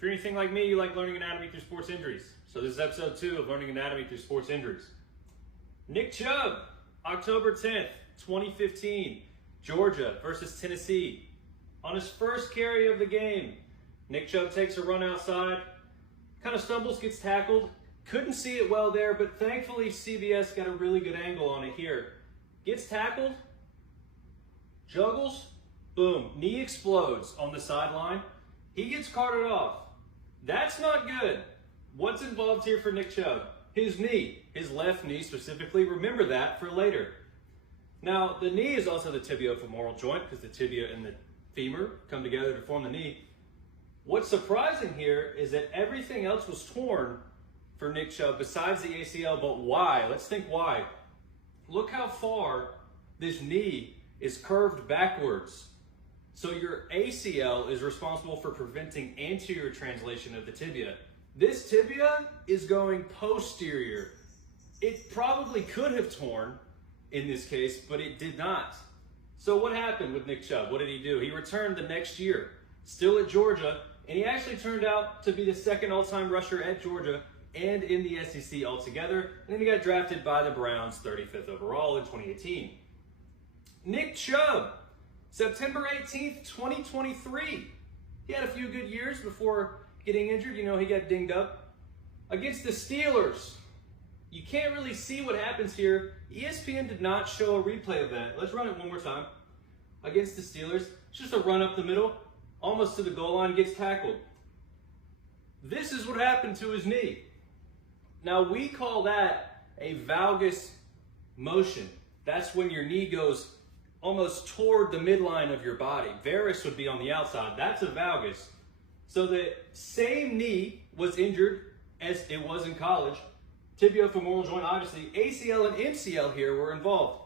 If you're anything like me, you like learning anatomy through sports injuries. So this is episode 2 of Learning Anatomy Through Sports Injuries. Nick Chubb, October 10th, 2015, Georgia versus Tennessee. On his first carry of the game, Nick Chubb takes a run outside, kind of stumbles, gets tackled. Couldn't see it well there, but thankfully CBS got a really good angle on it here. Gets tackled, juggles, boom, knee explodes on the sideline. He gets carted off. That's not good. What's involved here for Nick Chubb? His knee, his left knee specifically. Remember that for later. Now, the knee is also the tibiofemoral joint because the tibia and the femur come together to form the knee. What's surprising here is that everything else was torn for Nick Chubb besides the ACL, but why? Let's think why. Look how far this knee is curved backwards. So your ACL is responsible for preventing anterior translation of the tibia. This tibia is going posterior. It probably could have torn in this case, but it did not. So what happened with Nick Chubb? What did he do? He returned the next year, still at Georgia, and he actually turned out to be the second all-time rusher at Georgia and in the SEC altogether. And then he got drafted by the Browns 35th overall in 2018. Nick Chubb, September 18th, 2023. He had a few good years before getting injured. You know, he got dinged up. Against the Steelers. You can't really see what happens here. ESPN did not show a replay of that. Let's run it one more time. Against the Steelers, it's just a run up the middle, almost to the goal line, gets tackled. This is what happened to his knee. Now, we call that a valgus motion. That's when your knee goes almost toward the midline of your body. Varus would be on the outside. That's a valgus. So the same knee was injured as it was in college. Tibiofemoral joint, obviously. ACL and MCL here were involved.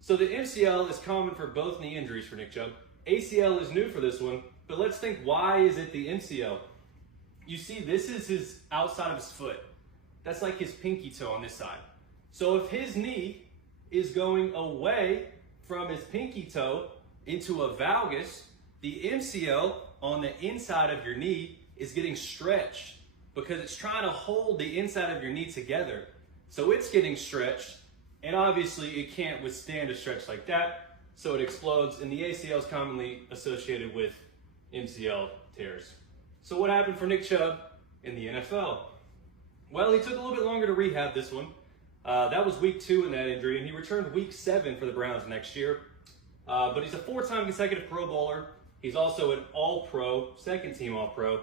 So the MCL is common for both knee injuries for Nick Chubb. ACL is new for this one, but let's think, why is it the MCL? You see, this is his outside of his foot. That's like his pinky toe on this side. So if his knee is going away from his pinky toe into a valgus, the MCL on the inside of your knee is getting stretched because it's trying to hold the inside of your knee together. So it's getting stretched, and obviously it can't withstand a stretch like that, so it explodes, and the ACL is commonly associated with MCL tears. So what happened for Nick Chubb in the NFL? Well, he took a little bit longer to rehab this one. That was week 2 in that injury, and he returned week 7 for the Browns next year. But he's a 4-time consecutive Pro Bowler. He's also an All-Pro, second-team All-Pro.